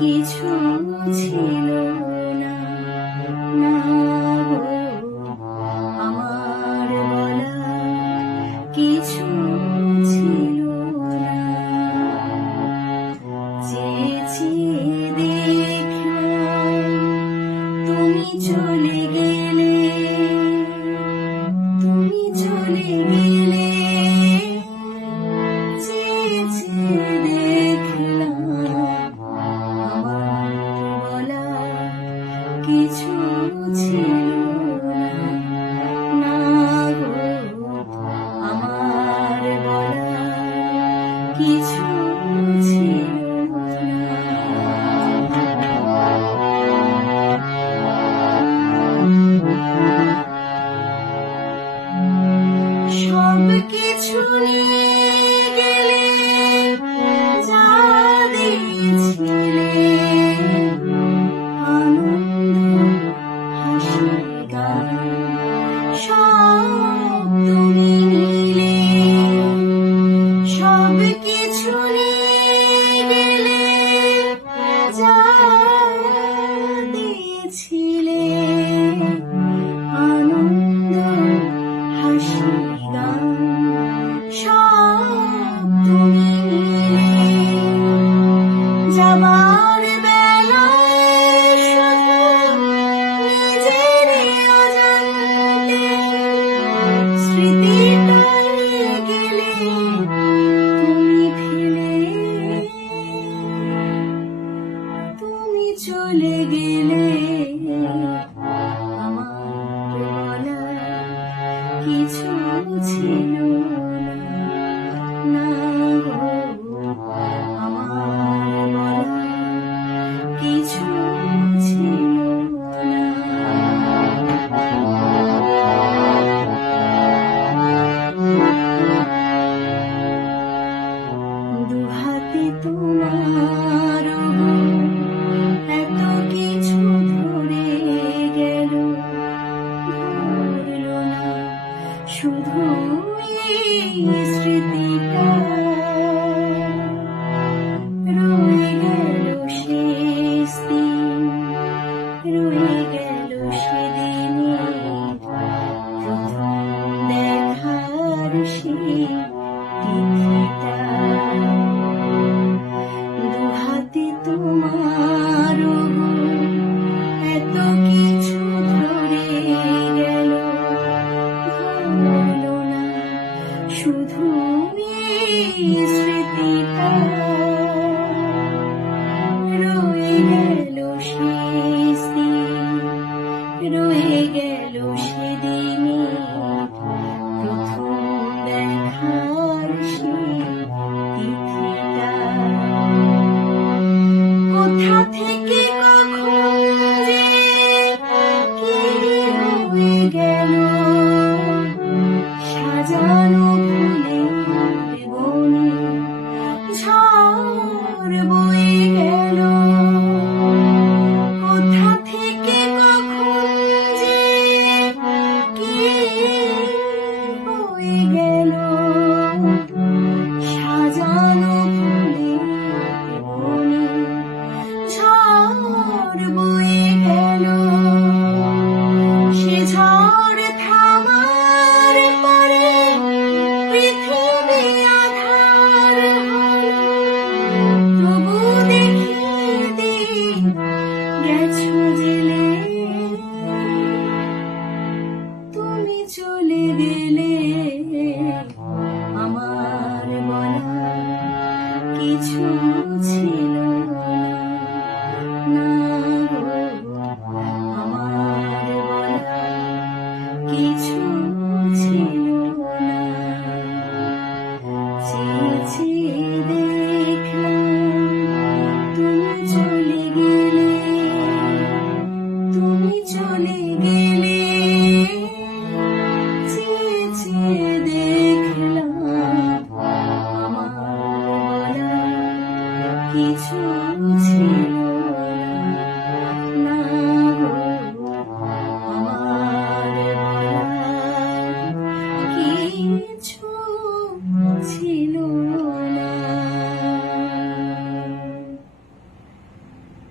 কিছু ছিল না, না গো আমার বলা কিছু ছিল না। চেয়েছি দেখলাম তুমি চলে গেলে, তুমি চলে গেলে। চেয়েছি দেখলাম আমার বলা কিছু ছিল না, না গো আমার বলা কিছু ছিল না। সব কিছু নিয়ে গেলে যা দিয়েছিলে, আনন্দ হাসি গান সব তুমি নিলে। সব কিছু নিয়ে গেলে যা দিয়েছিলে, আনন্দ হাসি গান সব তুমি নিলে। যাবার বেলায় শুধু নিজের অজান্তে স্মৃতিটা নিয়ে গেলে তুমি ফেলে। তুমি চলে গেলে আমার বলা কিছু ছিল না, না গো আমার বলা কিছু ছিল না। দুহাতে তোমার এত কিছু ধরে গেল, ধরল না শুধু এই স্মৃতিটা। রয়ে গেল শেষ দিন, রয়ে গেল সেদিনে প্রথম দেখার সেই তিথিটা। দুহাতে তোমার এত কিছু ধরে গেল, ধরল না শুধু এই স্মৃতিটা। রয়ে গেল শেষ দিন, রয়ে গেল সেদিনে প্রথম দেখার সেই তিথিটা। কোথা থেকে কখন যে কি হয়ে গেল, সাজানো ফুলের বনে ঝড় বয়ে গেল। কোথা থেকে কখন যে কি হয়ে গেল, সাজানো ফুলের বনে ঝড় বয়ে গেল। সে ঝড় থামার পরে পৃথিবী আঁধার হলো, তবু দেখিয়ে দিয়ে গেছো জেলে। তুমি চলে গেলে আমার বলা কিছু ছিল না, না গো আমার বলা কিছু ছিল না। চেয়েছি দেখলাম তুমি চলে গেলে, তুমি চলে গেলে। চেয়েছি দেখলাম আমার বলা কিছু ছিল